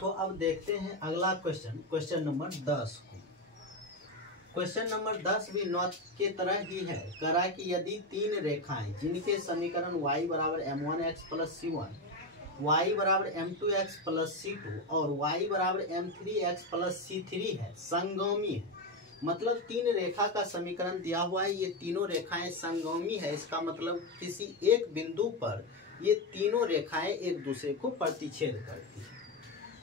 तो अब देखते हैं अगला क्वेश्चन, क्वेश्चन नंबर 10 को। क्वेश्चन नंबर 10 भी 9 के तरह ही है। करा कि यदि तीन रेखाएं जिनके समीकरण y बराबर m1x प्लस c1, y बराबर m2x प्लस c2 और y बराबर m3x प्लस c3 है, संगामी है। मतलब तीन रेखा का समीकरण दिया हुआ है, ये तीनों रेखाएं संगामी है। इसका मतलब किसी एक बिंदु पर ये तीनों रेखाएं एक दूसरे को प्रतिच्छेद करती है।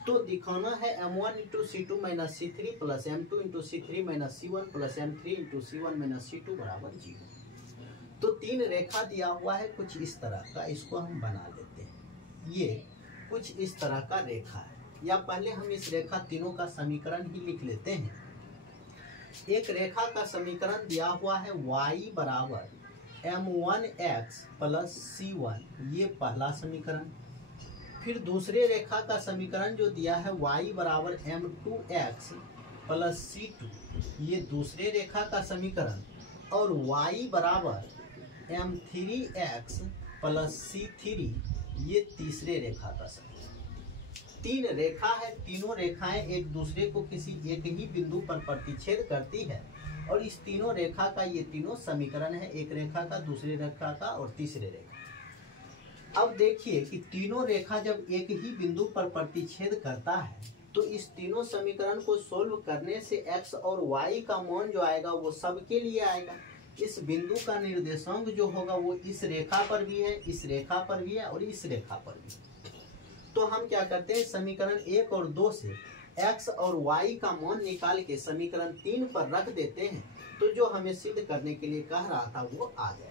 तो दिखाना है m1 into c2 minus c3 plus m2 into c3 minus c1 plus m3 into c1 minus c2 बराबर 0। तो तीन रेखा दिया हुआ है कुछ इस तरह का, इसको हम बना लेते हैं। ये कुछ इस तरह का रेखा है, या पहले हम इस रेखा तीनों का समीकरण ही लिख लेते हैं। एक रेखा का समीकरण दिया हुआ है y बराबर m1x प्लस c1, ये पहला समीकरण। फिर दूसरे रेखा का समीकरण जो दिया है y बराबर m2x प्लस c2, ये दूसरे रेखा का समीकरण। और y बराबर m3x प्लस c3, ये तीसरे रेखा का समीकरण। तीन रेखा है, तीनों रेखाएं एक दूसरे को किसी एक ही बिंदु पर प्रतिच्छेद करती है और इस तीनों रेखा का ये तीनों समीकरण है, एक रेखा का, दूसरे रेखा का और तीसरे रेखा। अब देखिए कि तीनों रेखा जब एक ही बिंदु पर प्रतिच्छेद करता है तो इस तीनों समीकरण को सोल्व करने से x और y का मान जो आएगा वो सबके लिए आएगा। इस बिंदु का निर्देशांक जो होगा वो इस रेखा पर भी है, इस रेखा पर भी है और इस रेखा पर भी। तो हम क्या करते हैं, समीकरण 1 और 2 से x और y का मान निकाल के समीकरण 3 पर रख देते हैं। तो जो हमें सिद्ध करने के लिए कह रहा था वो आ जाएगा।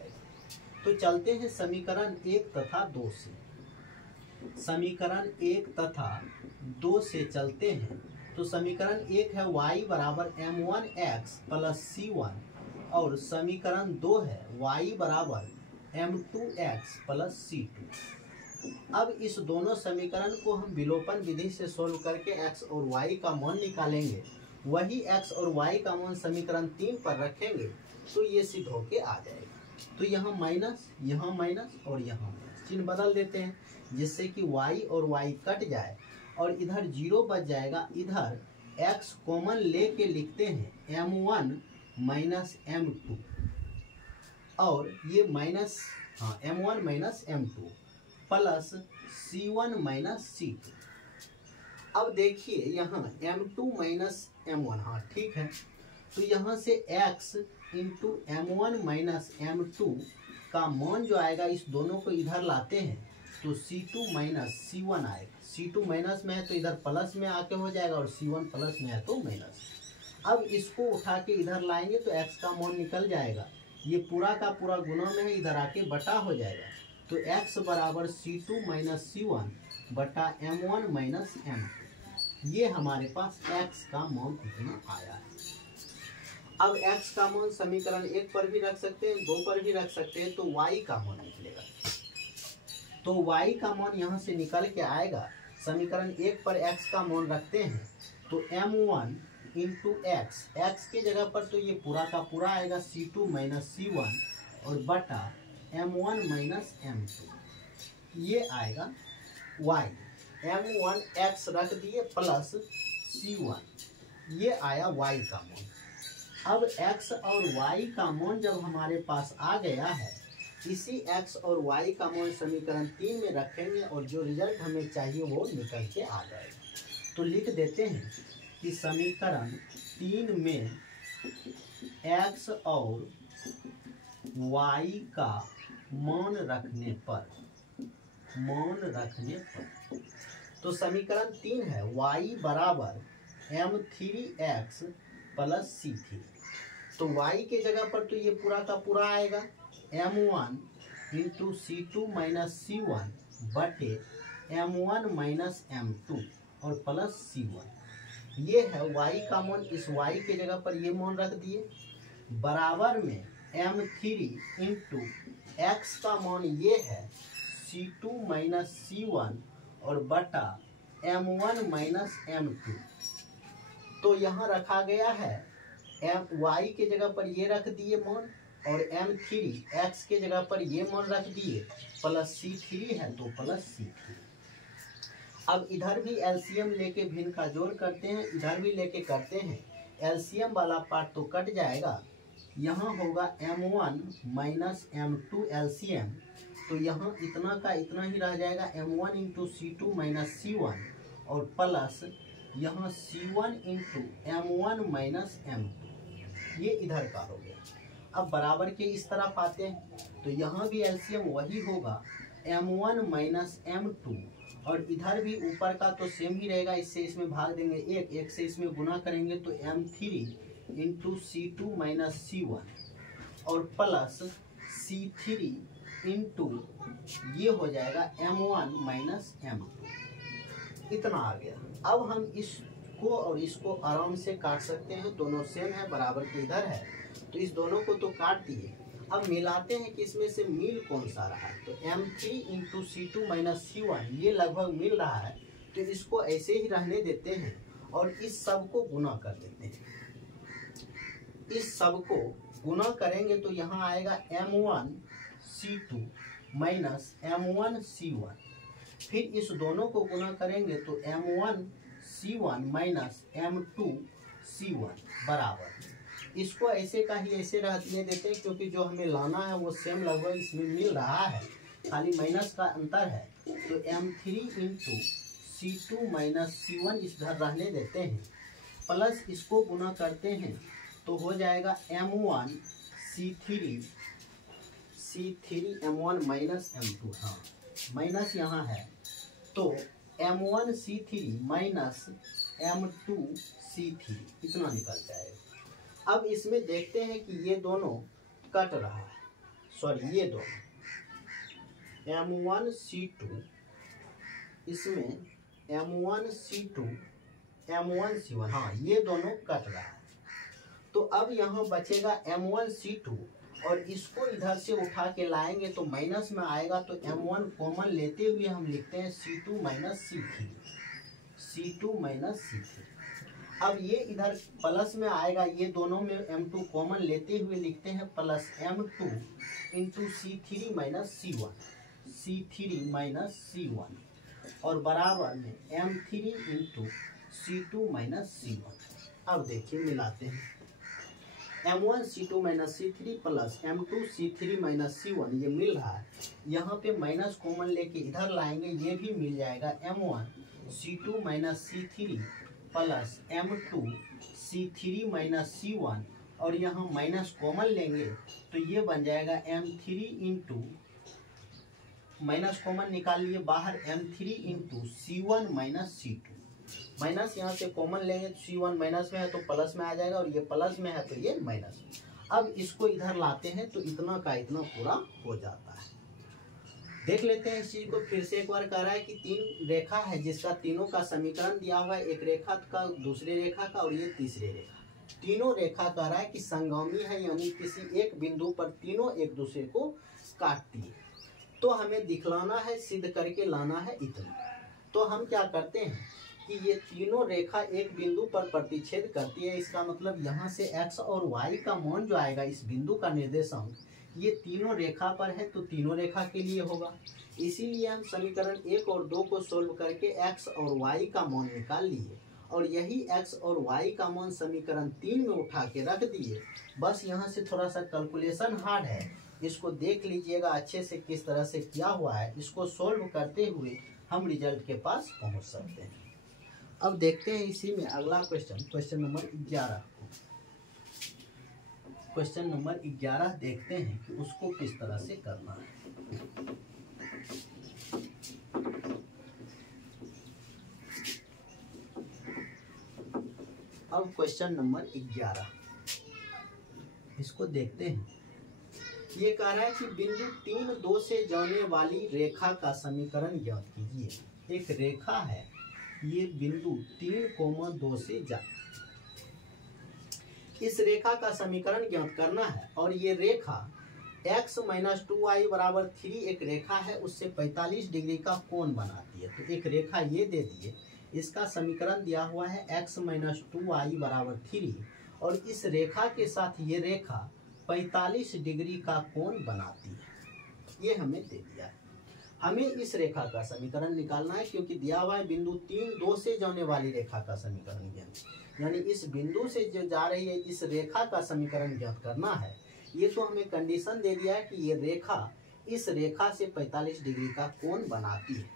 तो चलते हैं समीकरण 1 तथा 2 से। समीकरण 1 तथा 2 से चलते हैं। तो समीकरण 1 है y बराबर m1x प्लस c1 और समीकरण 2 है y बराबर m2x प्लस c2। अब इस दोनों समीकरण को हम विलोपन विधि से सोल्व करके x और y का मान निकालेंगे। वही x और y का मान समीकरण 3 पर रखेंगे तो ये सिद्ध होके आ जाएगा। तो यहाँ माइनस और यहाँ माइनस, चिन्ह बदल देते हैं जिससे कि y और y कट जाए और इधर 0 बच जाएगा। इधर x कॉमन लेके लिखते हैं m1 माइनस m2 और ये minus m1 minus m2 plus c1 minus c2। अब देखिए यहाँ m2 माइनस m1, ठीक है। तो यहाँ से x into m1 minus m2 का मान जो आएगा, इस दोनों को इधर लाते हैं तो c2 माइनस c1 आएगा। c2 माइनस में है तो इधर प्लस में आके हो जाएगा और c1 प्लस में है तो माइनस। अब इसको उठा के इधर लाएंगे तो x का मान निकल जाएगा। ये पूरा का पूरा गुना में है, इधर आके बटा हो जाएगा। तो x बराबर c2 माइनस c1 बटा m1 माइनस m2। ये हमारे पास x का मान इतना आया है। अब x का मान समीकरण 1 पर भी रख सकते हैं, 2 पर भी रख सकते हैं, तो y का मान निकलेगा। तो y का मान यहाँ से निकल के आएगा। समीकरण 1 पर x का मान रखते हैं तो m1 इंटू x के जगह पर तो ये पूरा का पूरा आएगा c2 माइनस c1 और बटा m1 माइनस m2, ये आएगा y। m1x रख दिए प्लस c1, ये आया y का मान। अब x और y का मान जब हमारे पास आ गया है, इसी x और y का मान समीकरण 3 में रखेंगे और जो रिजल्ट हमें चाहिए वो निकल के आ जाएगा। तो लिख देते हैं कि समीकरण 3 में x और y का मान रखने पर तो समीकरण 3 है y बराबर m3x प्लस c3। तो y के जगह पर तो ये पूरा का पूरा आएगा m1 into c2 minus c1 बटे m1 माइनस m2 और प्लस c1। ये है y का मान, इस y के जगह पर ये मान रख दिए। बराबर में m3 इंटू x का मान ये है c2 माइनस c1 और बटा m1 माइनस m2। तो यहाँ रखा गया है y के जगह पर ये रख दिए मान और M3 x के जगह पर ये मान रख दिए प्लस C3 है तो प्लस C3। अब इधर भी एलसीएम लेके भिन्न का जोड़ करते हैं, इधर भी लेके करते हैं। एलसीएम वाला पार्ट तो कट जाएगा, यहाँ होगा M1 माइनस M2 एलसीएम, तो यहाँ इतना का इतना ही रह जाएगा M1 into C2 minus C1 और प्लस यहाँ C1 into M1 minus M2, ये इधर का हो गया। अब बराबर के इस तरफ आते हैं तो यहाँ भी एलसीएम वही होगा M1 माइनस M2 और इधर भी ऊपर का तो सेम ही रहेगा, इससे इसमें भाग देंगे एक से इसमें गुना करेंगे तो M3 into C2 minus C1 और प्लस C3 इंटू ये हो जाएगा M1 माइनस M2, इतना आ गया। अब हम इसको और इसको आराम से काट सकते हैं, दोनों सेम है, बराबर के इधर है तो इस दोनों को तो काट दिए। अब मिलाते हैं कि इसमें से मिल कौन सा रहा है, तो M3 into C2 minus C1 ये लगभग मिल रहा है, तो इसको ऐसे ही रहने देते हैं और इस सब को गुना कर देते हैं। इस सब को गुना करेंगे तो यहाँ आएगा M1 C2 minus M1 C1, फिर इस दोनों को गुना करेंगे तो M1 C1 minus M2 C1 बराबर, इसको ऐसे का ही ऐसे रहने देते हैं क्योंकि जो हमें लाना है वो सेम लगभग इसमें मिल रहा है, खाली माइनस का अंतर है। तो M3 into C2 minus C1 इधर रहने देते हैं, प्लस इसको गुना करते हैं तो हो जाएगा M1 C3 M1 minus M2, हाँ माइनस यहाँ है तो M1 C3 minus M2 C3 इतना निकल जाएगा। अब इसमें देखते हैं कि ये दोनों कट रहा है, सॉरी ये दोनों M1 C2, इसमें M1 C2 M1 C1, हाँ ये दोनों कट रहा है। तो अब यहाँ बचेगा M1 C2 और इसको इधर से उठा के लाएंगे तो माइनस में आएगा, तो M1 कॉमन लेते हुए हम लिखते हैं C2 माइनस C3। अब ये इधर प्लस में आएगा, ये दोनों में M2 कॉमन लेते हुए लिखते हैं plus M2 into C3 minus C1 और बराबर में M3 into C2 minus C1। अब देखिए मिलाते हैं, M1 C2 minus C3 plus M2 C3 minus C1 ये मिल रहा है, यहाँ पे माइनस कॉमन लेके इधर लाएंगे, ये भी मिल जाएगा M1 C2 minus C3 plus M2 C3 minus C1 और यहाँ माइनस कॉमन लेंगे तो ये बन जाएगा M3 इंटू माइनस कॉमन निकाल लिए बाहर M3 into C1 minus C2, minus यहाँ से कॉमन लेंगे तो C1 माइनस में है तो प्लस में आ जाएगा और ये प्लस में है तो ये माइनस में। अब इसको इधर लाते हैं तो इतना का इतना पूरा हो जाता है। देख लेते हैं इस चीज को फिर से एक बार। कह रहा है कि तीन रेखा है जिसका तीनों का समीकरण दिया हुआ है, एक रेखा का, दूसरी रेखा का और ये तीसरी रेखा। तीनों रेखा कह रहा है कि संगामी है, यानी किसी एक बिंदु पर तीनों एक दूसरे को काटती है। तो हमें दिखलाना है, सिद्ध करके लाना है इतना। तो हम क्या करते हैं कि ये तीनों रेखा एक बिंदु पर प्रतिच्छेद करती है, इसका मतलब यहाँ से x और y का मान जो आएगा इस बिंदु का निर्देशांक ये तीनों रेखा पर है तो तीनों रेखा के लिए होगा। इसीलिए हम समीकरण 1 और 2 को सोल्व करके x और y का मान निकाल लिए और यही x और y का मान समीकरण 3 में उठा के रख दिए। बस यहाँ से थोड़ा सा कैलकुलेशन हार्ड है, इसको देख लीजिएगा अच्छे से किस तरह से किया हुआ है। इसको सोल्व करते हुए हम रिजल्ट के पास पहुँच सकते हैं। अब देखते हैं इसी में अगला क्वेश्चन नंबर 11। क्वेश्चन नंबर 11 देखते हैं कि उसको किस तरह से करना है। अब क्वेश्चन नंबर 11 इसको देखते हैं। ये कह रहा है कि बिंदु 3, 2 से जाने वाली रेखा का समीकरण ज्ञात कीजिए। एक रेखा है, ये बिंदु 3, 2 से जा, इस रेखा का समीकरण ज्ञात करना है और ये रेखा x माइनस 2y बराबर 3 एक रेखा है, उससे 45 डिग्री का कोण बनाती है। तो एक रेखा ये दे दिए, इसका समीकरण दिया हुआ है x माइनस 2y बराबर 3 और इस रेखा के साथ ये रेखा 45 डिग्री का कोण बनाती है। ये हमें दे दिया है। हमें इस रेखा का समीकरण निकालना है, क्योंकि दिया हुआ है बिंदु 3, 2 से जाने वाली रेखा का समीकरण ज्ञात, यानी इस बिंदु से जो जा रही है इस रेखा का समीकरण ज्ञात करना है। ये तो हमें कंडीशन दे दिया है कि ये रेखा इस रेखा से 45 डिग्री का कोण बनाती है।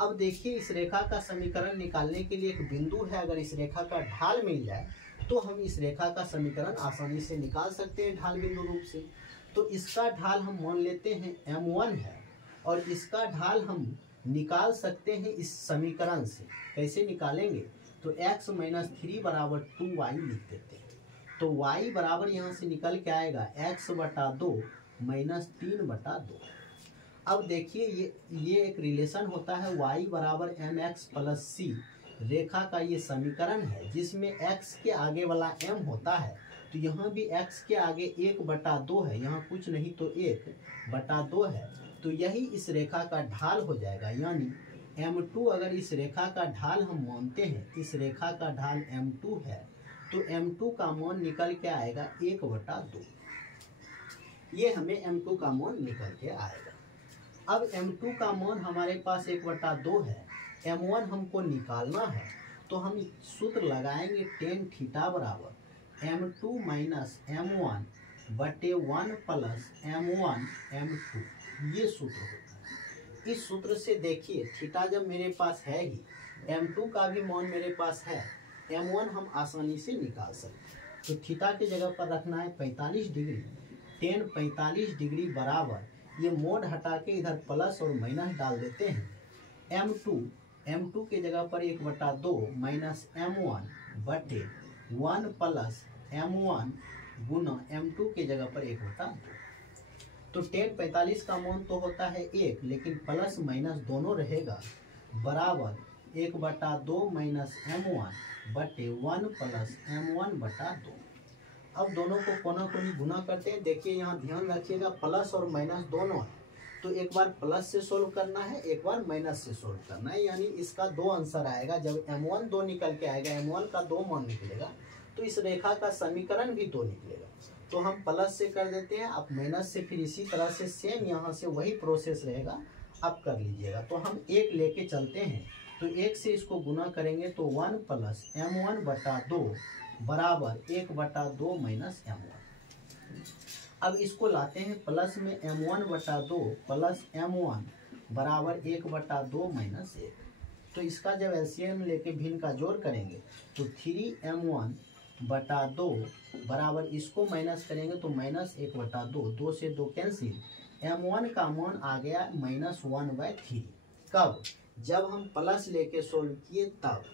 अब देखिए, इस रेखा का समीकरण निकालने के लिए एक बिंदु है, अगर इस रेखा का ढाल मिल जाए तो हम इस रेखा का समीकरण आसानी से निकाल सकते हैं ढाल बिंदु रूप से। तो इसका ढाल हम मान लेते हैं m1 है, और इसका ढाल हम निकाल सकते हैं इस समीकरण से। कैसे निकालेंगे? तो x - 3 बराबर 2y लिख देते हैं। तो y बराबर यहाँ से निकल के आएगा x/2 - 3/2। अब देखिए, ये एक रिलेशन होता है y बराबर mx + c, रेखा का ये समीकरण है जिसमें x के आगे वाला m होता है। तो यहाँ भी x के आगे 1/2 है, यहाँ कुछ नहीं तो 1/2 है। तो यही इस रेखा का ढाल हो जाएगा, यानी m2 अगर इस रेखा का ढाल हम मानते हैं, इस रेखा का ढाल m2 है, तो m2 का मान निकल के आएगा 1/2। ये हमें m2 का मान निकल के आएगा। अब m2 का मान हमारे पास 1/2 है, m1 हमको निकालना है, तो हम सूत्र लगाएंगे tan थीटा बराबर m2 - m1 बटे 1 + m1 m2। ये सूत्र होता है। इस सूत्र से देखिए, थीटा जब मेरे पास है ही, m2 का भी मान मेरे पास है, m1 हम आसानी से निकाल सकते हैं। तो थीटा की जगह पर रखना है 45 डिग्री। tan 45 डिग्री बराबर, ये मोड हटा के इधर प्लस और माइनस डाल देते हैं। m2 के जगह पर 1/2 माइनस m1 बटे 1 + m1 गुना m2 के जगह पर 1/2। तो tan 45 का मान तो होता है 1, लेकिन प्लस माइनस दोनों रहेगा, बराबर 1/2 माइनस m1 बटे 1 + m1/2। अब दोनों को कोना कोनी गुना करते हैं। देखिए, यहाँ ध्यान रखिएगा, प्लस और माइनस दोनों है, तो एक बार प्लस से सोल्व करना है, एक बार माइनस से सोल्व करना है, यानी इसका 2 आंसर आएगा। जब m1 2 निकल के आएगा, m1 का 2 मान निकलेगा, तो इस रेखा का समीकरण भी 2 निकलेगा। तो हम प्लस से कर देते हैं, आप माइनस से, फिर इसी तरह से सेम यहाँ से वही प्रोसेस रहेगा, आप कर लीजिएगा। तो हम 1 लेके चलते हैं, तो 1 से इसको गुना करेंगे तो 1 + m1/2 बराबर 1/2 माइनस m1। अब इसको लाते हैं प्लस में, m1/2 प्लस m1 बराबर 1/2 माइनस 1। तो इसका जब एलसीएम लेके भिन्न का जोड़ करेंगे तो 3m1/2 बराबर, इसको माइनस करेंगे तो -1/2, 2 से 2 कैंसिल, m1 का मान आ गया -1/3। कब? जब हम प्लस लेके सोल्व किए तब।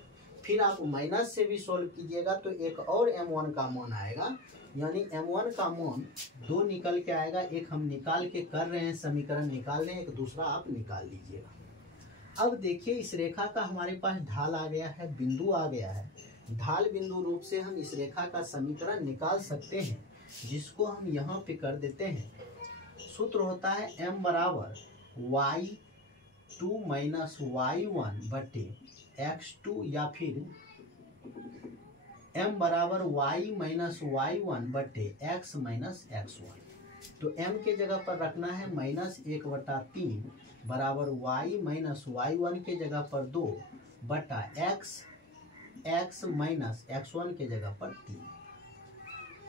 फिर आप माइनस से भी सोल्व कीजिएगा तो एक और m1 का मान आएगा, यानी m1 का मान 2 निकल के आएगा। एक हम निकाल के कर रहे हैं, समीकरण निकाल रहे हैं, एक दूसरा आप निकाल लीजिएगा। अब देखिए, इस रेखा का हमारे पास ढाल आ गया है, बिंदु आ गया है। ढाल बिंदु रूप से हम इस रेखा का समीकरण निकाल सकते हैं, जिसको हम यहाँ पे कर देते हैं। सूत्र होता है m बराबर y2 - y1 बटे x2, या फिर m बराबर y - y1 बटे x - x1। तो m के जगह पर रखना है -1/3 बराबर y - y1 के जगह पर 2 बटा x - x1 के जगह पर 3।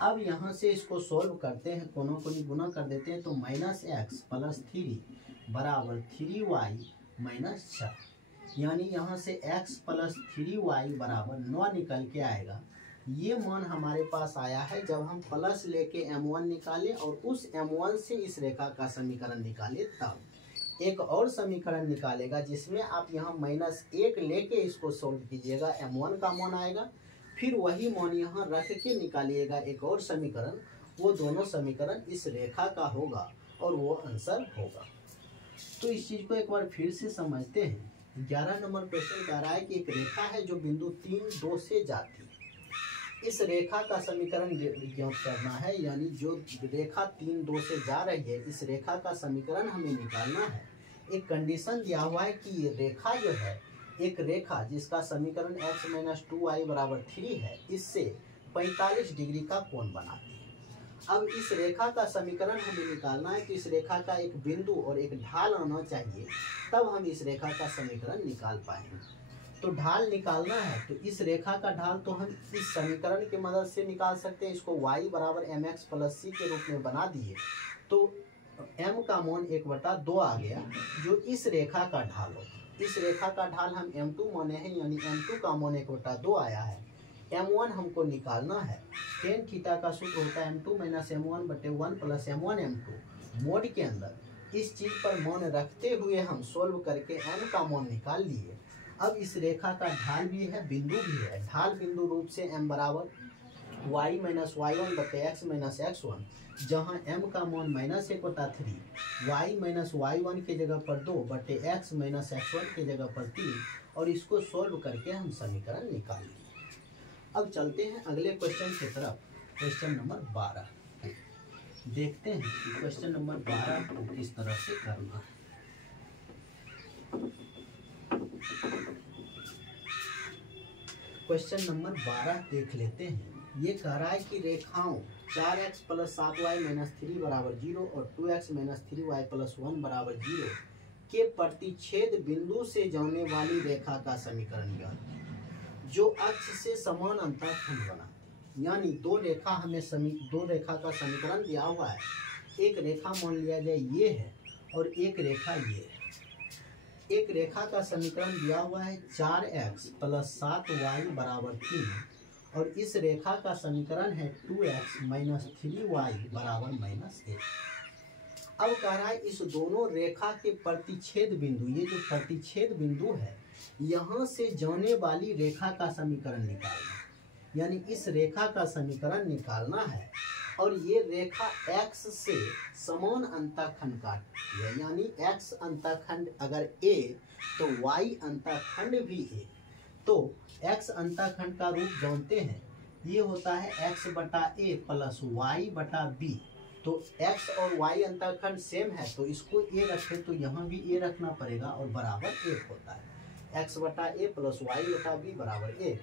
अब यहाँ से इसको सोल्व करते हैं, कोनों को गुना कर देते हैं, तो -x + 3 बराबर 3y - 4, यानी यहाँ से x + 3y बराबर 9 निकल के आएगा। ये मान हमारे पास आया है जब हम प्लस लेके m1 निकाले और उस m1 से इस रेखा का समीकरण निकाले तब। एक और समीकरण निकालेगा जिसमें आप यहाँ -1 लेके इसको सोल्व कीजिएगा, m1 का मान आएगा, फिर वही मान यहाँ रख के निकालिएगा एक और समीकरण। वो दोनों समीकरण इस रेखा का होगा और वो आंसर होगा। तो इस चीज़ को एक बार फिर से समझते हैं। 11 नंबर क्वेश्चन कह रहा है कि एक रेखा है जो बिंदु 3, 2 से जाती है। इस रेखा का समीकरण ज्ञात करना है, यानी जो रेखा 3, 2 से जा रही है, इस रेखा का समीकरण हमें निकालना है। एक कंडीशन दिया हुआ है कि ये रेखा जो है, एक रेखा जिसका समीकरण x - 2y = 3 है, इससे 45 डिग्री का कोण बनाती है। अब इस रेखा का समीकरण हमें निकालना है, तो इस रेखा का एक बिंदु और एक ढाल आना चाहिए, तब हम इस रेखा का समीकरण निकाल पाएंगे। तो ढाल निकालना है, तो इस रेखा का ढाल तो हम इस समीकरण की मदद से निकाल सकते हैं। इसको y बराबर mx प्लस c के रूप में बना दिए, तो m का मान 1/2 आ गया, जो इस रेखा का ढाल हो। इस रेखा का ढाल हम m2 माने हैं, यानी m2 का मान 1/2 आया है। m1 हमको निकालना है। टेन थीटा का सूत्र होता है m2 minus m1/1 plus m1 m2। Mode के अंदर इस चीज पर मान रखते हुए हम सोल्व करके m का मान निकाल लिए। अब इस रेखा का ढाल भी है, बिंदु भी है। ढाल बिंदु रूप से m बराबर y माइनस y1 बटे x माइनस x1, जहाँ m का मान -1/3, y माइनस y1 के जगह पर 2 बटे x माइनस x1 के जगह पर 3, और इसको सोल्व करके हम समीकरण निकाल लिए। अब चलते हैं अगले क्वेश्चन की तरफ, क्वेश्चन नंबर 12। देखते हैं कि क्वेश्चन नंबर 12 को किस तरह से करना है। क्वेश्चन नंबर 12 देख लेते हैं। ये कह रहा है कि रेखाओं 4x प्लस 7y माइनस 3 बराबर 0 और 2x माइनस 3y प्लस 1 बराबर 0 के प्रतिच्छेद बिंदु से जाने वाली रेखा का समीकरण ज्ञात, जो अक्ष से समान अंतःखंड बनाती। यानी दो रेखा का समीकरण दिया हुआ है। एक रेखा मान लिया जाए ये है, और एक रेखा ये है। एक रेखा का समीकरण दिया हुआ है 4x प्लस 7y बराबर 3, और इस रेखा का समीकरण है 2x माइनस 3y बराबर -1। अब कह रहा है इस दोनों रेखा के प्रतिच्छेद बिंदु, ये जो प्रतिच्छेद बिंदु है, यहाँ से जाने वाली रेखा का समीकरण निकालना, यानी इस रेखा का समीकरण निकालना है। और ये रेखा x से समान अंतःखंड काटती है, यानी x अंतःखंड अगर a तो y अंतःखंड भी a। तो x अंतःखंड का रूप जानते हैं, ये होता है x बटा a प्लस y बटा b। तो x और y अंतःखंड सेम है, तो इसको a रखे तो यहाँ भी a रखना पड़ेगा, और बराबर 1 होता है। x बटा a प्लस y बटा b बराबर 1।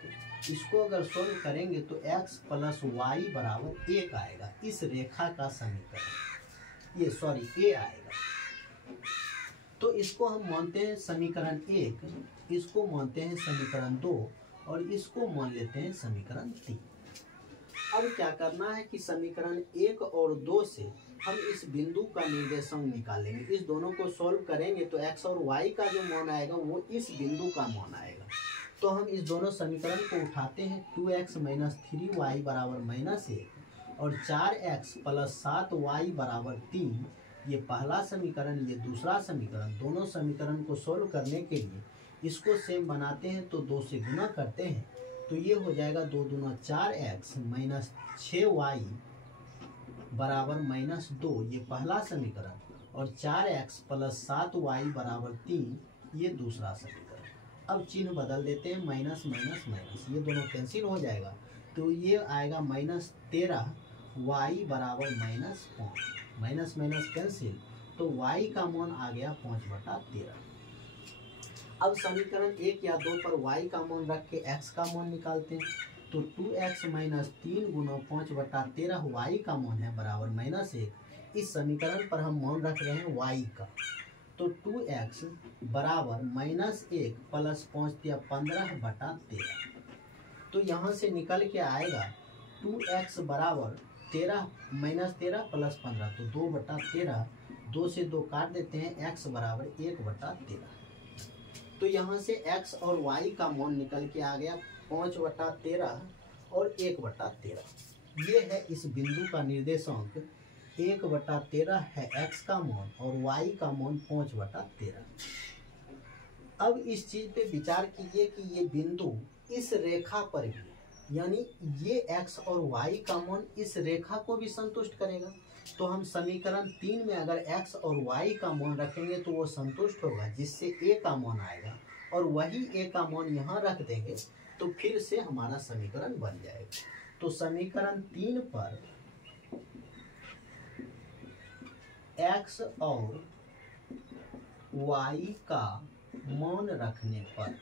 इसको अगर सोल्व करेंगे तो x प्लस y बराबर 1 आएगा। इस रेखा का समीकरण a आएगा। तो इसको हम मानते हैं समीकरण 1, इसको मानते हैं समीकरण 2, और इसको मान लेते हैं समीकरण 3। अब क्या करना है कि समीकरण 1 और 2 से हम इस बिंदु का निर्देशांक निकालेंगे। इस दोनों को सोल्व करेंगे तो x और y का जो मान आएगा वो इस बिंदु का मान आएगा। तो हम इस दोनों समीकरण को उठाते हैं। 2x माइनस 3y बराबर -1 और 4x प्लस 7y बराबर 3, ये पहला समीकरण, ये दूसरा समीकरण। दोनों समीकरण को सोल्व करने के लिए इसको सेम बनाते हैं, तो 2 से गुना करते हैं, तो ये हो जाएगा 2 दूना 4x माइनस 6y बराबर -2, ये पहला समीकरण, और 4x प्लस 7y बराबर 3, ये दूसरा समीकरण। अब चिन्ह बदल देते हैं, माइनस माइनस माइनस, ये दोनों कैंसिल हो जाएगा, तो ये आएगा -13y बराबर -5। माइनस माइनस कैंसिल, तो y का मान आ गया 5/13। अब समीकरण 1 या 2 पर y का मान रख के x का मान निकालते हैं। तो 2x माइनस 3 गुना 5/13 y का मान है बराबर -1। इस समीकरण पर हम मान रख रहे हैं y का, तो 2x बराबर -1 प्लस 5 या 15/13। तो यहाँ से निकल के आएगा 2x बराबर 13 -13 प्लस 15, तो 2/13। 2 से 2 काट देते हैं, x बराबर 1/13। तो यहाँ से x और y का मान निकल के आ गया 5/13 और 1/13। ये है इस बिंदु का निर्देशांक 1/13 है x का मान, और y का मान 5/13। अब इस चीज पे विचार कीजिए कि ये बिंदु इस रेखा पर भी, यानी ये x और y का मान इस रेखा को भी संतुष्ट करेगा। तो हम समीकरण 3 में अगर x और y का मान रखेंगे तो वो संतुष्ट होगा, जिससे a का मान आएगा, और वही a का मान यहाँ रख देंगे तो फिर से हमारा समीकरण बन जाएगा। तो समीकरण 3 पर x और y का मान रखने पर,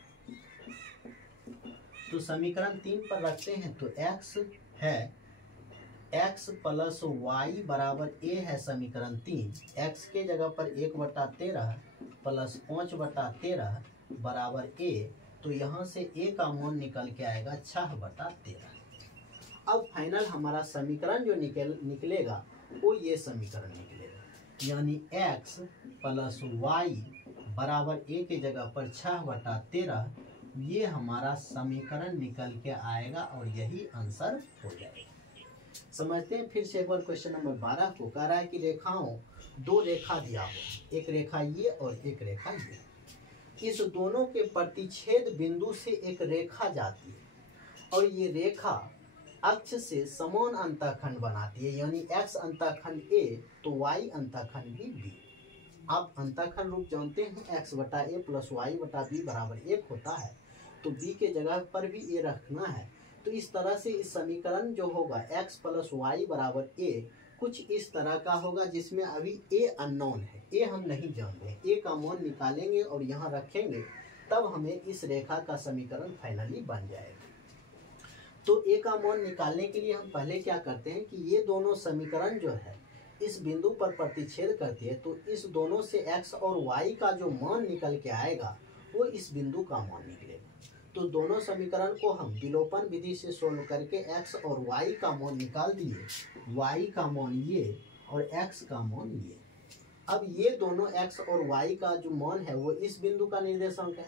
तो समीकरण 3 पर रखते हैं तो x है x प्लस वाई बराबर a है समीकरण 3। x के जगह पर 1/13 प्लस 5/13 बराबर a। तो यहाँ से a का मान निकल के आएगा 6/13। अब फाइनल हमारा समीकरण जो निकलेगा वो ये समीकरण निकलेगा, यानी x प्लस वाई बराबर a के जगह पर 6/13। ये हमारा समीकरण निकल के आएगा और यही आंसर हो जाएगा। समझते हैं फिर से एक बार क्वेश्चन नंबर 12 को। कह रहा है कि रेखाओं, दो रेखा दिया हो, एक रेखा ये और एक रेखा ये। इस दोनों के प्रतिच्छेद बिंदु से एक रेखा जाती है और ये रेखा अक्ष से समान अंतःखंड बनाती है, यानी x अंतःखंड a तो y अंतःखंड भी b। आप अंतःखंड रूप जानते हैं, x/a प्लस y/b बराबर 1 होता है, तो b के जगह पर भी a रखना है। तो इस तरह से इस समीकरण जो होगा x प्लस वाई बराबर a कुछ इस तरह का होगा, जिसमें अभी a अननोन है, a हम नहीं जानते। a का मान निकालेंगे और यहाँ रखेंगे, तब हमें इस रेखा का समीकरण फाइनली बन जाएगा। तो a का मान निकालने के लिए हम पहले क्या करते हैं कि ये दोनों समीकरण जो है इस बिंदु पर प्रतिच्छेद करती है, तो इस दोनों से x और y का जो मान निकल के आएगा वो इस बिंदु का मान निकलेगा। तो दोनों समीकरण को हम विलोपन विधि से सोल्व करके x और y का मान निकाल दिए, y का मान ये और x का मान ये। अब ये दोनों x और y का जो मान है वो इस बिंदु का निर्देशांक है।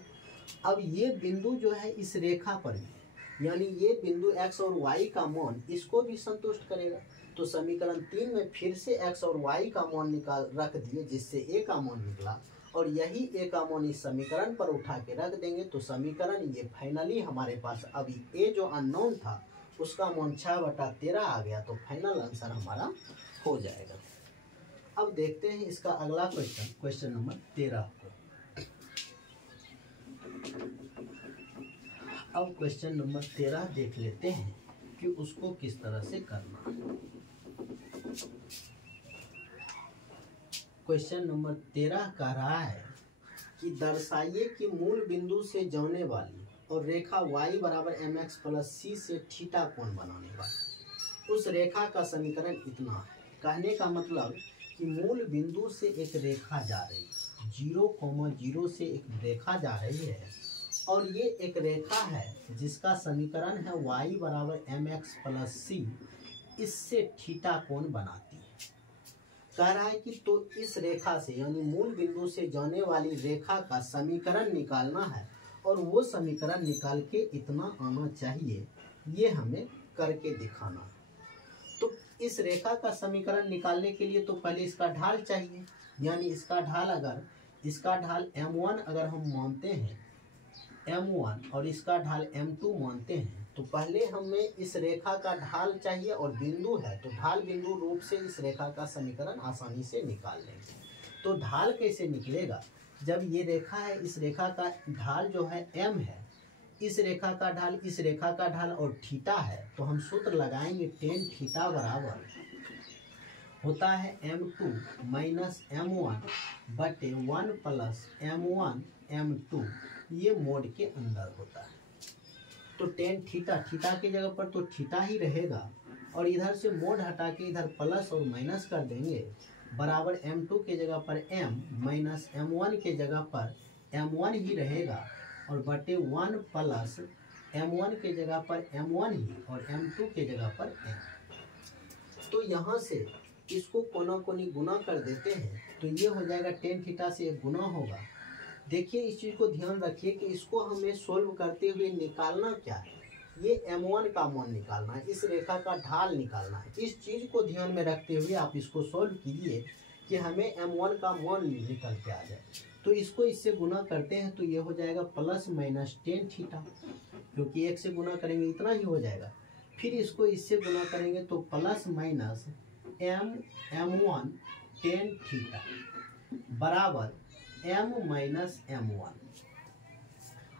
अब ये बिंदु जो है इस रेखा पर भी, यानी ये बिंदु x और y का मान इसको भी संतुष्ट करेगा। तो समीकरण 3 में फिर से x और y का मान निकाल रख दिए, जिससे a का मान निकला, और यही a का मान इस समीकरण पर उठा के रख देंगे। तो समीकरण ये फाइनली हमारे पास अभी a जो अननोन था उसका मान 6/13 आ गया, तो फाइनल आंसर हमारा हो जाएगा। अब देखते हैं इसका अगला क्वेश्चन, क्वेश्चन नंबर 13 को। अब क्वेश्चन नंबर 13 देख लेते हैं कि उसको किस तरह से करना है। क्वेश्चन नंबर 13 कह रहा है कि दर्शाइए कि मूल बिंदु से जाने वाली और रेखा y बराबर mx प्लस c से थीटा कोण बनाने वाली उस रेखा का समीकरण इतना है। कहने का मतलब कि मूल बिंदु से एक रेखा जा रही है, 0,0 से एक रेखा जा रही है, और ये एक रेखा है जिसका समीकरण है y बराबर mx प्लस c, इससे थीटा कोण बनाती है। कह रहा है कि तो इस रेखा से, यानी मूल बिंदु से जाने वाली रेखा का समीकरण निकालना है, और वो समीकरण निकाल के इतना आना चाहिए, ये हमें करके दिखाना है। तो इस रेखा का समीकरण निकालने के लिए तो पहले इसका ढाल चाहिए, यानी इसका ढाल, अगर इसका ढाल m1 अगर हम मानते हैं m1 और इसका ढाल m2 मानते हैं, तो पहले हमें इस रेखा का ढाल चाहिए, और बिंदु है तो ढाल बिंदु रूप से इस रेखा का समीकरण आसानी से निकाल लेंगे। तो ढाल कैसे निकलेगा? जब ये रेखा है, इस रेखा का ढाल जो है m है, इस रेखा का ढाल, इस रेखा का ढाल और थीटा है, तो हम सूत्र लगाएंगे tan थीटा बराबर होता है m2 माइनस m1 बटे 1 प्लस m1 m2, ये मोड के अंदर होता है। तो tan थीटा, थीटा की जगह पर तो थीटा ही रहेगा, और इधर से मोड हटा के इधर प्लस और माइनस कर देंगे, बराबर m2 के जगह पर m माइनस m1 के जगह पर m1 ही रहेगा, और बटे 1 प्लस m1 के जगह पर m1 ही और m2 के जगह पर m। तो यहाँ से इसको कोना कोनी गुना कर देते हैं, तो ये हो जाएगा tan थीटा से एक गुना होगा। देखिए इस चीज़ को ध्यान रखिए कि इसको हमें सोल्व करते हुए निकालना क्या है, ये m1 का मान निकालना है, इस रेखा का ढाल निकालना है। इस चीज़ को ध्यान में रखते हुए आप इसको सोल्व कीजिए कि हमें m1 का मान निकल के आ जाए। तो इसको इससे गुना करते हैं, तो ये हो जाएगा प्लस माइनस tan थीटा, क्योंकि एक से गुना करेंगे इतना ही हो जाएगा। फिर इसको इससे गुना करेंगे तो plus minus m1 tan theta बराबर m माइनस m1।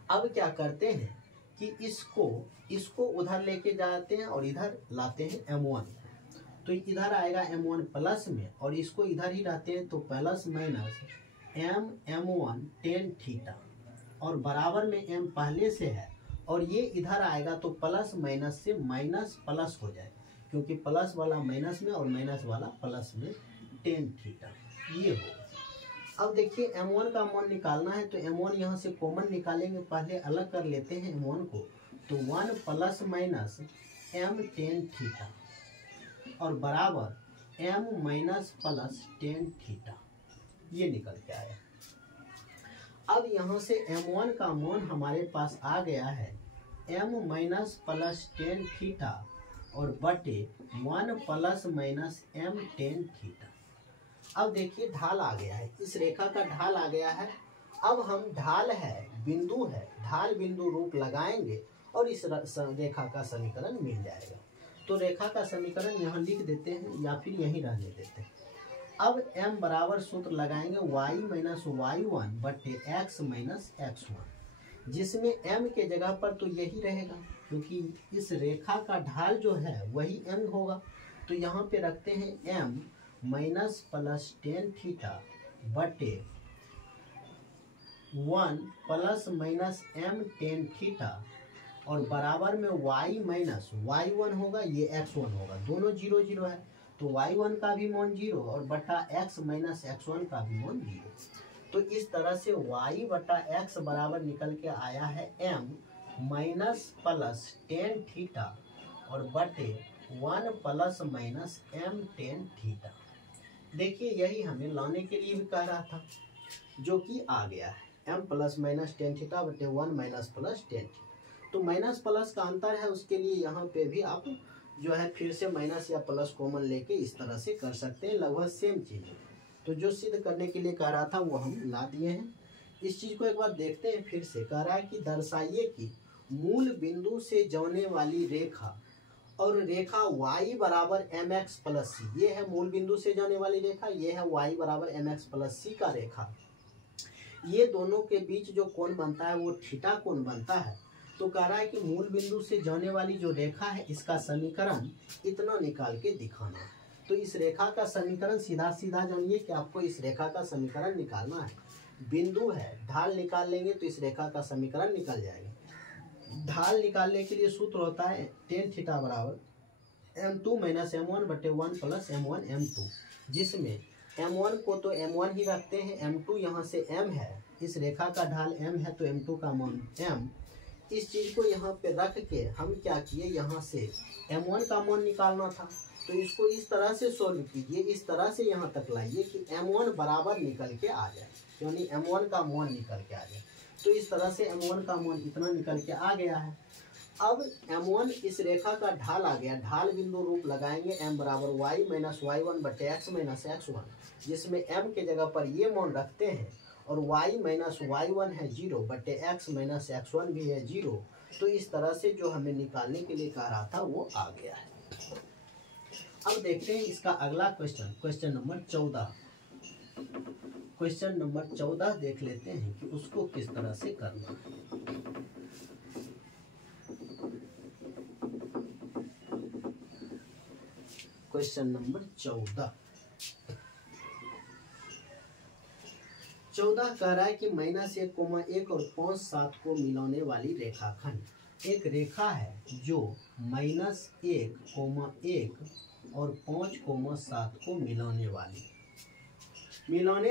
अब क्या करते हैं कि इसको उधर लेके जाते हैं और इधर लाते हैं m1, तो इधर आएगा m1 प्लस में, और इसको इधर ही लाते हैं तो plus minus m1 tan theta, और बराबर में m पहले से है, और ये इधर आएगा तो प्लस माइनस से माइनस प्लस हो जाएगा, क्योंकि प्लस वाला माइनस में और माइनस वाला प्लस में टेन थीटा ये होगा। अब देखिए m1 का मान निकालना है तो m1 यहाँ से कॉमन निकालेंगे, पहले अलग कर लेते हैं m1 को, तो 1 plus minus m tan theta और बराबर m minus plus tan theta ये निकल के आया। अब यहाँ से m1 का मान हमारे पास आ गया है m minus plus tan theta और बटे 1 plus minus m tan theta. अब देखिए ढाल आ गया है, इस रेखा का ढाल आ गया है। अब हम ढाल है बिंदु है, ढाल बिंदु रूप लगाएंगे और इस रेखा का समीकरण मिल जाएगा। तो रेखा का समीकरण यहाँ लिख देते हैं या फिर यहीं रहने देते हैं। अब m बराबर सूत्र लगाएंगे y माइनस y1 बटे x माइनस x1, जिसमें m के जगह पर तो यही रहेगा क्योंकि इस रेखा का ढाल जो है वही m होगा। तो यहाँ पे रखते हैं m minus plus tan theta बटे 1 plus minus m tan theta और बराबर में y माइनस y1 होगा, ये x1 होगा, दोनों 0 0 है तो y1 का भी मान 0 और बटा x माइनस x1 का भी मान 0। तो इस तरह से y बटा x बराबर निकल के आया है m minus plus tan theta और बटे 1 plus minus m tan theta. देखिए यही हमें लाने के लिए भी कह रहा था जो कि आ गया है m plus minus tan theta बटे 1 माइनस प्लस टेन थीटा। तो माइनस प्लस का अंतर है, उसके लिए यहाँ पे भी आप जो है फिर से माइनस या प्लस कॉमन लेके इस तरह से कर सकते हैं, लगभग सेम चीज़ है। तो जो सिद्ध करने के लिए कह रहा था वो हम ला दिए हैं। इस चीज़ को एक बार देखते हैं फिर से। कह रहा है कि दर्शाइए कि मूल बिंदु से जाने वाली रेखा और रेखा y बराबर mx प्लस सी, ये है मूल बिंदु से जाने वाली रेखा, ये है y बराबर mx प्लस सी का रेखा, ये दोनों के बीच जो कोण बनता है वो थीटा कोण बनता है। तो कह रहा है कि मूल बिंदु से जाने वाली जो रेखा है इसका समीकरण इतना निकाल के दिखाना है। तो इस रेखा का समीकरण सीधा सीधा जानिए कि आपको इस रेखा का समीकरण निकालना है। बिंदु है, ढाल निकाल लेंगे तो इस रेखा का समीकरण निकल जाएगा। ढाल निकालने के लिए सूत्र होता है टेन थीटा बराबर m2 माइनस m1 बटे 1 प्लस m1 m2, जिसमें m1 को तो m1 ही रखते हैं, m2 यहाँ से m है, इस रेखा का ढाल m है तो m2 का मान m। इस चीज़ को यहाँ पे रख के हम क्या किए, यहाँ से m1 का मान निकालना था तो इसको इस तरह से सोल्व कीजिए, इस तरह से यहाँ तक लाइए कि m1 बराबर निकल के आ जाए, यानी m1 का मान निकल के आ जाए। तो इस तरह से m1 का मान इतना निकल के आ गया है। अब m1 इस रेखा का ढाल आ गया, ढाल बिंदु रूप लगाएंगे m बराबर y माइनस y1 बटे x माइनस x1, जिसमें m के जगह पर ये मान रखते हैं और y माइनस y1 है 0 बटे x माइनस x1 भी है 0। तो इस तरह से जो हमें निकालने के लिए कह रहा था वो आ गया है। अब देखते हैं इसका अगला question, question number 14। Question number 14 देख लेते हैं कि उसको किस तरह से करना है। क्वेश्चन नंबर 14 कह रहा है कि -1,1 और 5,7 को मिलाने वाली रेखाखंड। एक रेखा है जो -1,1 और 5,7 को मिलाने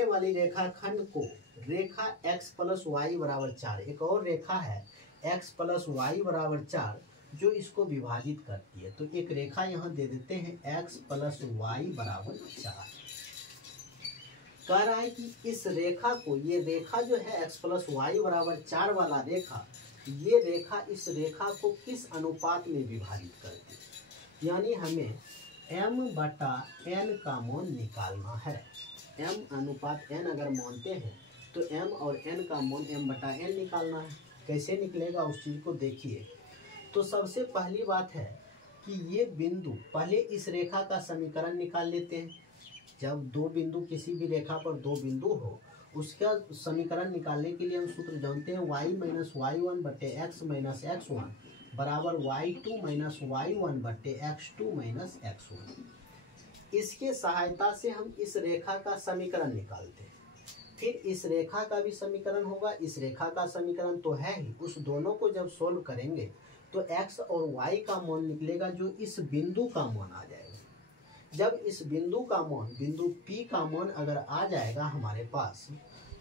वाली रेखाखंड को रेखा x प्लस वाई बराबर 4, एक और रेखा है x प्लस वाई बराबर 4 जो इसको विभाजित करती है। तो एक रेखा यहाँ दे देते हैं x प्लस वाई बराबर 4। कह रहा है कि इस रेखा को, ये रेखा जो है x प्लस वाई बराबर 4 वाला रेखा, ये रेखा इस रेखा को किस अनुपात में विभाजित करती है, यानी हमें m बटा n का मान निकालना है। m अनुपात n अगर मानते हैं तो m और n का मान m बटा n निकालना है। कैसे निकलेगा उस चीज़ को देखिए। तो सबसे पहली बात है कि ये बिंदु, पहले इस रेखा का समीकरण निकाल लेते हैं। जब दो बिंदु, किसी भी रेखा पर दो बिंदु हो, उसका समीकरण निकालने के लिए हम सूत्र जानते हैं y माइनस y1 बटे x माइनस x1 बराबर y2 माइनस y1 बटे x2 माइनस x1। इसके सहायता से हम इस रेखा का समीकरण निकालते हैं। फिर इस रेखा का भी समीकरण होगा, इस रेखा का समीकरण तो है ही, उस दोनों को जब सोल्व करेंगे तो x और y का मान निकलेगा जो इस बिंदु का मान आ जाएगा। जब इस बिंदु का मान, बिंदु P का मान अगर आ जाएगा हमारे पास,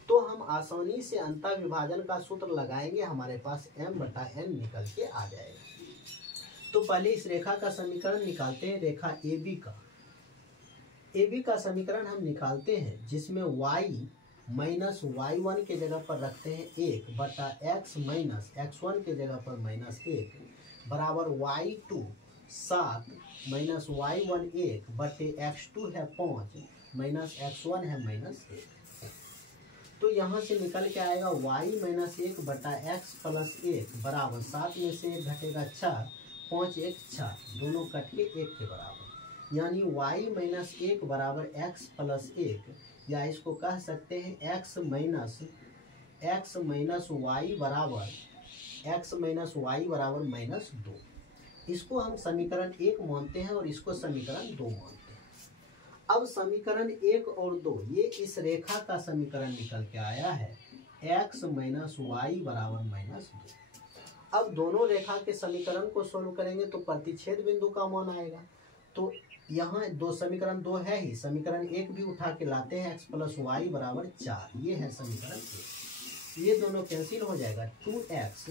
तो हम आसानी से अंतर विभाजन का सूत्र लगाएंगे, हमारे पास m/n निकल के आ जाएगा। तो पहले इस रेखा का समीकरण निकालते हैं, रेखा AB का समीकरण हम निकालते हैं, जिसमें y माइनस y1 के जगह पर रखते हैं 1/x माइनस x1 के जगह पर -1 बराबर y2 7 माइनस y1 1 बटे x2 है 5 माइनस x1 है -1। तो यहाँ से निकल के आएगा y माइनस 1 बटा x प्लस 1 बराबर 7 में से 1 घटेगा 4, 5 1 6, दोनों कट के 1 के बराबर, यानी y माइनस 1 बराबर x प्लस 1, या इसको कह सकते हैं x माइनस y बराबर -2। इसको हम समीकरण 1 मानते हैं और इसको समीकरण 2 मानते हैं। अब समीकरण 1 और 2 ये इस रेखा का समीकरण निकल के आया है, x माइनस y बराबर -2। अब दोनों रेखा के समीकरण को सोल्व करेंगे तो प्रतिच्छेद बिंदु का मान आएगा। तो यहाँ दो समीकरण 2 है ही, समीकरण 1 भी उठा के लाते हैं, x प्लस वाई बराबर 4, ये है समीकरण 1। ये दोनों कैंसिल हो जाएगा, 2x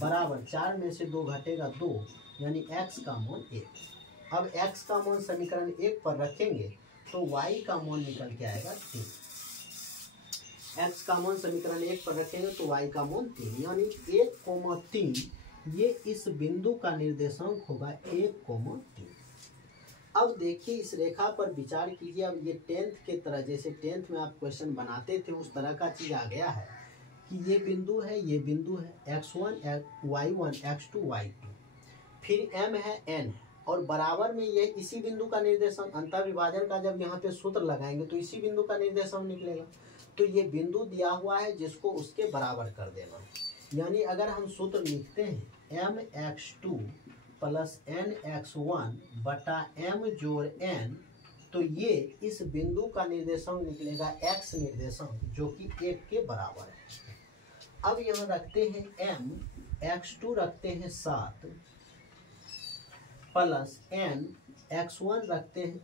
बराबर 4 में से 2 घटेगा 2, यानी x का मान 1। अब x का मान समीकरण 1 पर रखेंगे तो y का मान निकल के आएगा 3। x का मान समीकरण 1 पर रखेंगे तो y का मान 3, यानी 1,3 ये इस बिंदु का निर्देशांक होगा 1,3। अब देखिए इस रेखा पर विचार कीजिए। अब ये 10th के तरह, जैसे 10th में आप क्वेश्चन बनाते थे उस तरह का चीज आ गया है कि ये बिंदु है, ये बिंदु है, x1 y1 x2 y2, फिर m है n है, और बराबर में ये इसी बिंदु का निर्देशांक, अंतर विभाजन का जब यहाँ पे सूत्र लगाएंगे तो इसी बिंदु का निर्देशांक निकलेगा। तो ये बिंदु दिया हुआ है जिसको उसके बराबर कर देना है, यानी अगर हम सूत्र लिखते हैं mx2 प्लस nx1 बटा m जोड़ n, तो ये इस बिंदु का निर्देशांक निकलेगा x निर्देशांक, जो कि 1 के बराबर है। अब यहाँ रखते हैं m, x2 रखते हैं 7 प्लस n, x1 रखते हैं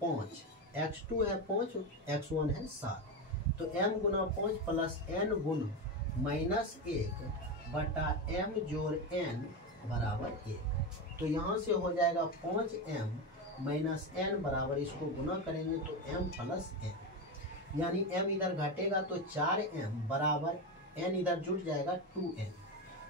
5, x2 है 5, x1 है 7, तो m गुना 5 प्लस n गुना -1 बटा m जोड़ n बराबर 1। तो यहाँ से हो जाएगा 5m माइनस n बराबर, इसको गुना करेंगे तो m प्लस n, यानी m इधर घटेगा तो 4m बराबर n इधर जुड़ जाएगा 2n,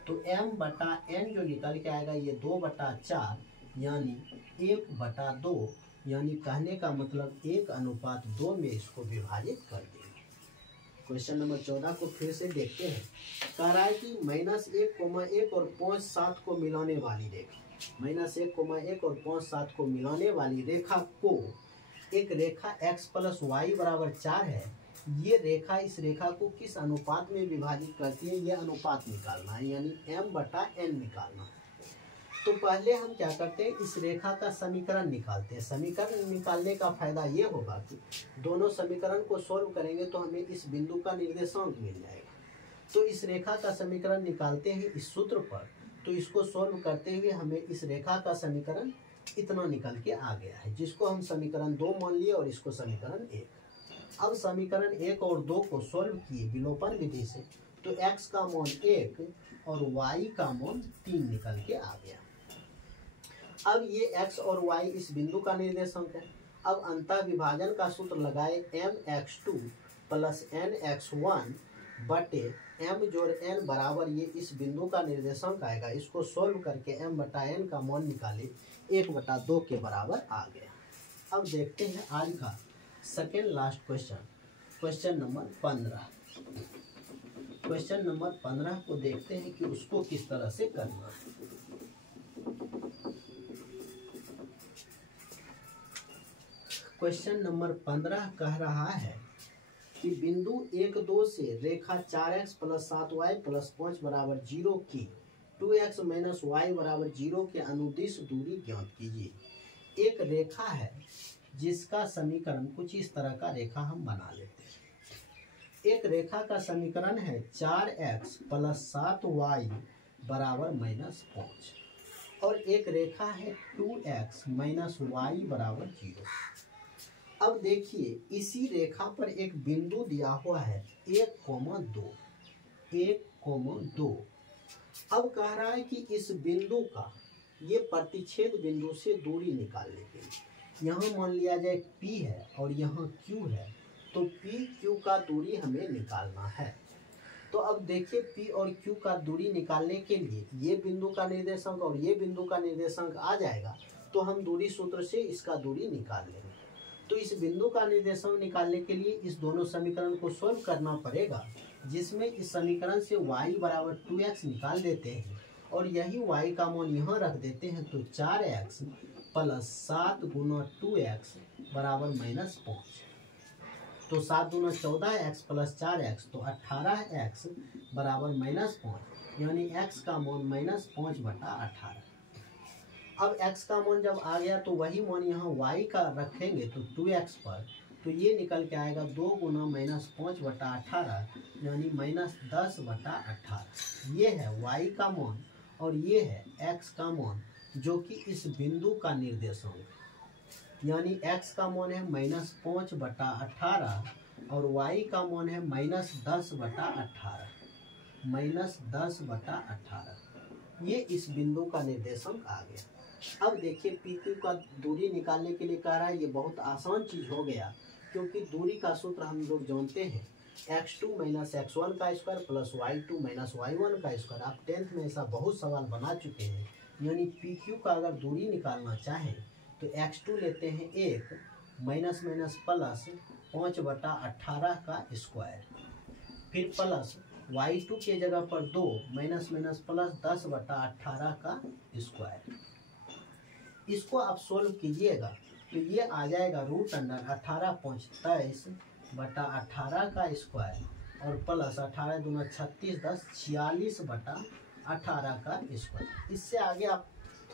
तो m बटा n जो निकल के आएगा ये 2/4, यानी 1/2, यानी कहने का मतलब 1:2 में इसको विभाजित कर देंगे। क्वेश्चन नंबर 14 को फिर से देखते हैं। कह रहा है कि -1,1 और 5,7 को मिलाने वाली रेखा, -1,1 और 5,7 को मिलाने वाली रेखा को, एक रेखा x प्लस वाई बराबर 4 है, ये रेखा इस रेखा को किस अनुपात में विभाजित करती है, ये अनुपात निकालना है, यानी m/n निकालना है। तो पहले हम क्या करते हैं, इस रेखा का समीकरण निकालते हैं। समीकरण निकालने का फायदा ये होगा कि दोनों समीकरण को सोल्व करेंगे तो हमें इस बिंदु का निर्देशांक मिल जाएगा। तो इस रेखा का समीकरण निकालते हैं इस सूत्र पर, तो इसको सोल्व करते हुए हमें इस रेखा का समीकरण इतना निकल के आ गया है, जिसको हम समीकरण 2 मान लिए और इसको समीकरण 1। अब समीकरण 1 और 2 को सोल्व किए विलोपन विधि से, तो x का मान 1 और y का मान 3 निकल के आ गया। अब ये x और y इस बिंदु का निर्देशांक है। अब अंतर विभाजन का सूत्र लगाए, mx2 प्लस nx1 बटे m जोड़ n बराबर ये इस बिंदु का निर्देशांक आएगा। इसको सोल्व करके m/n का मान निकाले, 1/2 के बराबर आ गया। अब देखते हैं आज का second last question, question number 15। Question number 15 को देखते हैं कि उसको किस तरह से करना है। क्वेश्चन नंबर 15 कह रहा है कि बिंदु 1, 2 से रेखा 4x प्लस 7y प्लस 5 बराबर 0 की 2x माइनस y बराबर 0 के अनुदिश दूरी ज्ञात कीजिए। एक रेखा है जिसका समीकरण कुछ इस तरह का रेखा हम बना लेते हैं। एक रेखा का समीकरण है 4x प्लस 7y बराबर -5 और एक रेखा है 2x माइनस वाई बराबर 0। अब देखिए इसी रेखा पर एक बिंदु दिया हुआ है 1,2। अब कह रहा है कि इस बिंदु का ये प्रतिच्छेद बिंदु से दूरी निकालने के लिए यहाँ मान लिया जाए P है और यहाँ Q है, तो P Q का दूरी हमें निकालना है। तो अब देखिए P और Q का दूरी निकालने के लिए ये बिंदु का निर्देशांक और ये बिंदु का निर्देशांक आ जाएगा, तो हम दूरी सूत्र से इसका दूरी निकाल लेंगे। तो इस बिंदु का निर्देशांक निकालने के लिए इस दोनों समीकरण को सॉल्व करना पड़ेगा, जिसमें इस समीकरण से y बराबर 2x निकाल देते हैं और यही y का मान यहाँ रख देते हैं, तो 4x प्लस 7 गुना 2x बराबर -5। तो 7 दूना 14x प्लस 4x, तो 18x बराबर -5, यानी x का मान -5/18। अब x का मान जब आ गया तो वही मान यहाँ y का रखेंगे तो 2x पर, तो ये निकल के आएगा 2 गुना -5/18 यानी -10/18। ये है y का मान और ये है x का मान, जो कि इस बिंदु का निर्देशांक, यानी x का मान है -5/18 और y का मान है -10/18। ये इस बिंदु का निर्देशांक आ गया। अब देखिए PQ का दूरी निकालने के लिए कह रहा है, ये बहुत आसान चीज हो गया, क्योंकि दूरी का सूत्र हम लोग जानते हैं x2 - x1 का स्क्वायर प्लस y2 - y1 का स्क्वायर। आप 10th में ऐसा बहुत सवाल बना चुके हैं। यानी PQ का अगर दूरी निकालना चाहें तो x2 लेते हैं 1 माइनस प्लस 5/18 का स्क्वायर, फिर प्लस y2 के जगह पर 2 माइनस प्लस 10/18 का स्क्वायर। इसको आप सोल्व कीजिएगा तो ये आ जाएगा √18 5 23/18 का स्क्वायर और प्लस 18 दूना 36 10 46/18 का स्क्वायर। इससे आगे आप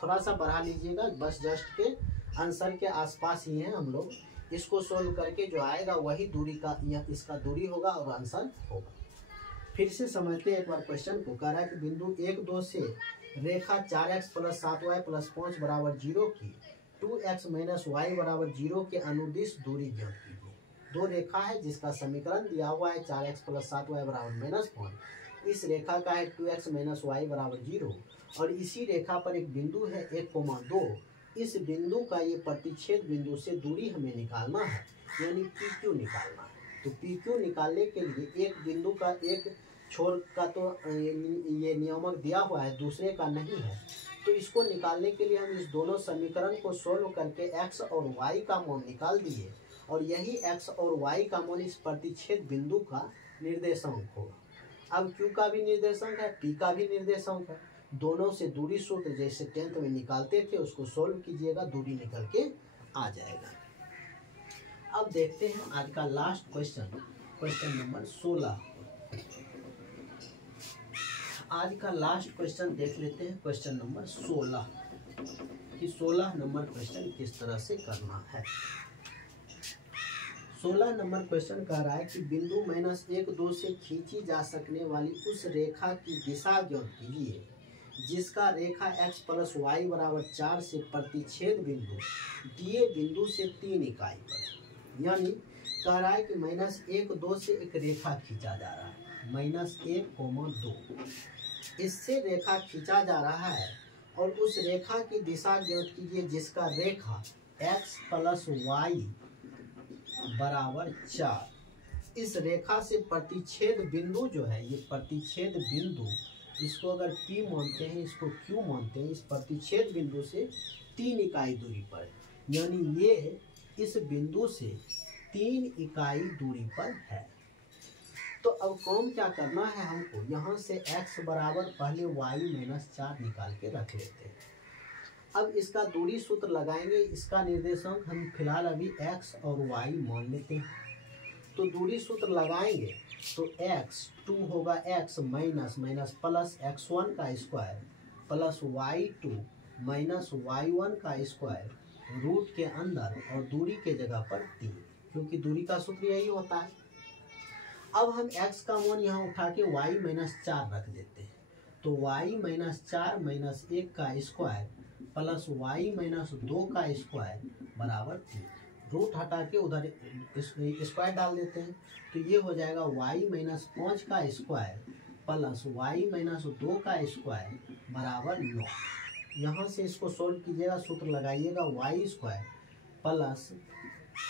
थोड़ा सा बढ़ा लीजिएगा, बस जस्ट के आंसर के आसपास ही हैं हम लोग। इसको सोल्व करके जो आएगा वही दूरी का इसका दूरी होगा और आंसर होगा। फिर से समझते हैं एक बार क्वेश्चन को। कह रहा है कि बिंदु 1 2 से रेखा 4x प्लस 7y प्लस 5 बराबर 0 की 2x माइनस y बराबर 0 के अनुदिश दूरी ज्ञात कीजिए। दो रेखा है जिसका समीकरण दिया हुआ है 4x प्लस 7y बराबर -5। इस रेखा का है 2x माइनस y बराबर 0 और इसी रेखा पर एक बिंदु है 1,2। इस बिंदु का ये प्रतिच्छेद बिंदु से दूरी हमें निकालना है, यानी PQ निकालना है। तो PQ निकालने के लिए एक बिंदु का एक छोर का तो ये नियामक दिया हुआ है, दूसरे का नहीं है। तो इसको निकालने के लिए हम इस दोनों समीकरण को सोल्व करके x और y का मान निकाल दिए और यही x और y का मान इस प्रतिच्छेद बिंदु का निर्देशांक होगा। अब Q का भी निर्देशांक है, P का भी निर्देशांक है। दोनों से दूरी सूत्र जैसे 10th में निकालते थे उसको सोल्व कीजिएगा, दूरी निकल के आ जाएगा। अब देखते हैं आज का लास्ट क्वेश्चन, क्वेश्चन नंबर 16। आज का लास्ट क्वेश्चन देख लेते हैं, क्वेश्चन नंबर 16 कि 16 नंबर क्वेश्चन किस तरह से करना है। 16 नंबर क्वेश्चन कह रहा है कि बिंदु -1 2 से खींची जा सकने वाली उस रेखा की दिशा ज्ञात कीजिए जिसका रेखा x प्लस y बराबर 4 से प्रतिच्छेद बिंदु दिए बिंदु से 3 इकाई पर। यानी कह रहा है कि -1 2 से एक रेखा खींचा जा रहा है, -1, 2 इससे रेखा खींचा जा रहा है और उस रेखा की दिशा ज्ञात कीजिए जिसका रेखा x प्लस y बराबर 4। इस रेखा से प्रतिच्छेद बिंदु जो है, ये प्रतिच्छेद बिंदु, इसको अगर P मानते हैं, इसको Q मानते हैं, इस प्रतिच्छेद बिंदु से 3 इकाई दूरी पर, यानी ये इस बिंदु से 3 इकाई दूरी पर है। तो अब काम क्या करना है हमको, यहाँ से x बराबर पहले y-4 निकाल के रख लेते हैं। अब इसका दूरी सूत्र लगाएंगे, इसका निर्देशांक हम फिलहाल अभी x और y मान लेते हैं। तो दूरी सूत्र लगाएंगे तो x2 होगा x माइनस प्लस x1 का square plus y2 minus y1 का स्क्वायर रूट के अंदर और दूरी के जगह पर 3, क्योंकि दूरी का सूत्र यही होता है। अब हम x का मान यहाँ उठा के y-4 रख देते हैं। तो y माइनस 4 माइनस 1 का स्क्वायर प्लस y माइनस 2 का स्क्वायर बराबर 3। रूट हटा के उधर स्क्वायर डाल देते हैं, तो ये हो जाएगा y माइनस 5 का स्क्वायर प्लस y माइनस 2 का स्क्वायर बराबर 9। यहाँ से इसको सोल्व कीजिएगा, सूत्र लगाइएगा y square plus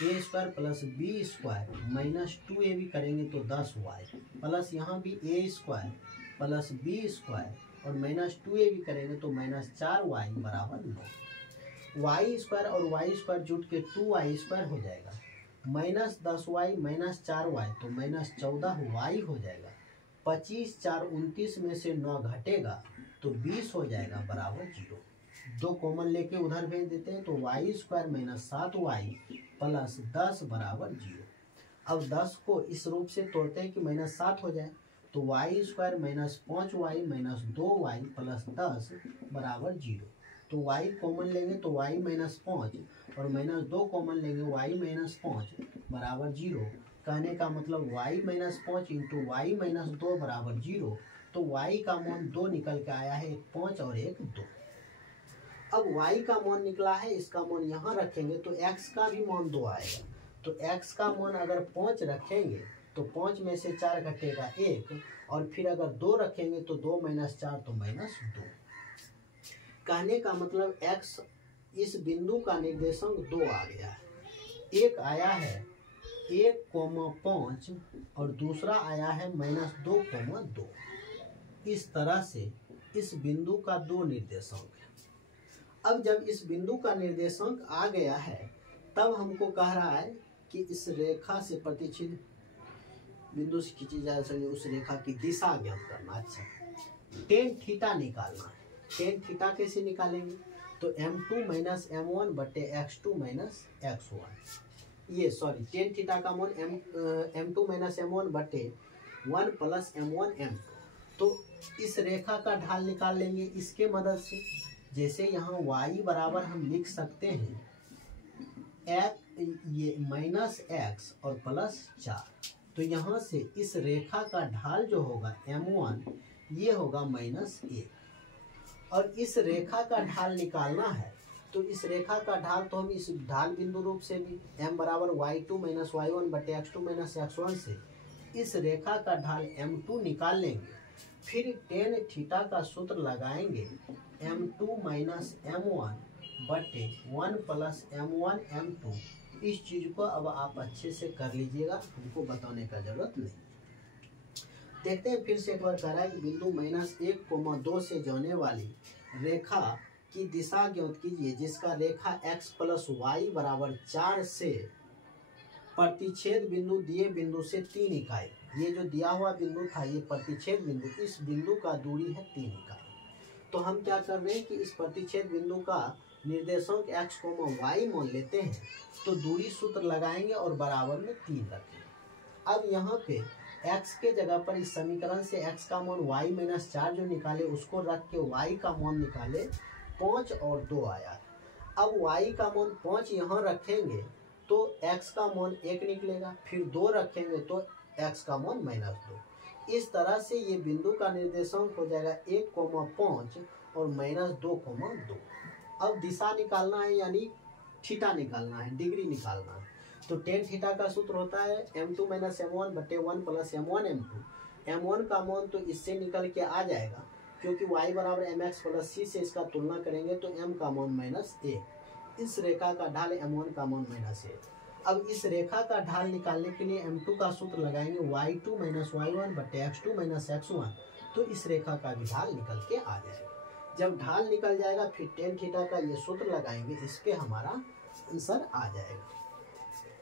a square plus b square minus 2ab करेंगे तो 10y प्लस यहाँ भी a square plus b square और माइनस 2ab करेंगे तो माइनस 4y बराबर 9। y स्क्वायर और y स्क्वायर जुट के 2y स्क्वायर हो जाएगा, माइनस 10y माइनस 4y तो माइनस 14y हो जाएगा। 25 4 29 में से 9 घटेगा तो 20 हो जाएगा बराबर 0। 2 कॉमन लेके उधर भेज देते हैं तो y square minus 7y plus 10 बराबर 0। अब 10 को इस रूप से तोड़ते हैं कि माइनस 7 हो जाए, तो y square minus 5y minus 2y plus 10 बराबर 0। तो y कॉमन लेंगे तो y माइनस 5 और माइनस 2 कॉमन लेंगे y माइनस 5 बराबर 0। कहने का मतलब y minus 5 into y minus 2 बराबर 0। तो y का मान 2 निकल के आया है, एक 5 और एक 2। अब y का मान निकला है, इसका मान यहाँ रखेंगे तो x का भी मान 2 आएगा। तो x का मान अगर 5 रखेंगे तो 5 में से 4 घटेगा 1 और फिर अगर 2 रखेंगे तो 2 माइनस 4 तो माइनस 2। कहने का मतलब x इस बिंदु का निर्देशांक 2 आ गया है। एक आया है 1,5 और दूसरा आया है -2,2। इस तरह से इस बिंदु का 2 निर्देशांक है। अब जब इस बिंदु का निर्देशांक आ गया है तब हमको कह रहा है कि इस रेखा से प्रतिच्छेद बिंदु से खींची जा सके उस रेखा की दिशा ज्ञात करना। अच्छा, टेन थीटा निकालना है। टेन थीटा कैसे निकालेंगे? तो m2 माइनस m1 बटे x2 माइनस x1। ये सॉरी, टेन थीटा का मान m2 माइनस m1 बटे 1 प्लस m1 m2। तो इस रेखा का ढाल निकाल लेंगे इसके मदद से। जैसे यहाँ y बराबर हम लिख सकते हैं ये माइनस x और प्लस 4। तो यहाँ से इस रेखा का ढाल जो होगा m1 ये होगा -1 और इस रेखा का ढाल निकालना है। तो इस रेखा का ढाल तो हम इस ढाल बिंदु रूप से भी m बराबर y2 माइनस y1 बटे x2 माइनस x1 से इस रेखा का ढाल m2 निकाल लेंगे। फिर टेन थीटा का सूत्र लगाएंगे m2 माइनस m1 बटे 1 प्लस m1 m2। इस चीज को अब आप अच्छे से कर लीजिएगा, हमको बताने का जरूरत नहीं। देखते हैं फिर से एक बार कह रहा है कि बिंदु -1,2 से जाने वाली रेखा की दिशा ज्ञात कीजिए जिसका रेखा x प्लस वाई बराबर 4 से प्रतिच्छेद बिंदु दिए बिंदु से 3 इकाई। ये जो दिया हुआ बिंदु था ये प्रतिच्छेद बिंदु, इस बिंदु का दूरी है 3 इकाई। तो हम क्या कर रहे हैं कि इस प्रतिच्छेद बिंदु का निर्देशांक x, y मान लेते हैं। तो दूरी सूत्र लगाएंगे और बराबर में 3 रखेंगे। अब यहाँ पे x के जगह पर इस समीकरण से x का मान y माइनस 4 जो निकाले उसको रख के y का मान निकाले 5 और 2 आया। अब y का मान 5 यहाँ रखेंगे तो x का मान 1 निकलेगा, फिर 2 रखेंगे तो x का मान -2। इस तरह से ये बिंदु का निर्देशांक हो जाएगा 1,5 और -2,2। अब दिशा निकालना है यानी थीटा निकालना है, डिग्री निकालना है। तो टेन थीटा का सूत्र होता है m2 माइनस m1 बटे 1 प्लस m1 m2। m1 का मान तो इससे निकल के आ जाएगा क्योंकि y बराबर mx प्लस c से इसका तुलना करेंगे तो m का मान -1। इस रेखा का ढाल m1 का मान -1। अब इस रेखा का ढाल निकालने के लिए m2 का सूत्र लगाएंगे y2 माइनस y1 बटे x2 माइनस x1। तो इस रेखा का भी ढाल निकल के आ जाएगा। जब ढाल निकल जाएगा फिर टेन थीटा का ये सूत्र लगाएंगे, इस पे हमारा आंसर आ जाएगा।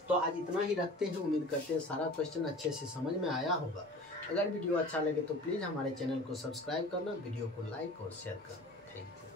तो आज इतना ही रखते हैं। उम्मीद करते हैं सारा क्वेश्चन अच्छे से समझ में आया होगा। अगर वीडियो अच्छा लगे तो प्लीज़ हमारे चैनल को सब्सक्राइब करना, वीडियो को लाइक और शेयर करना। Thank you.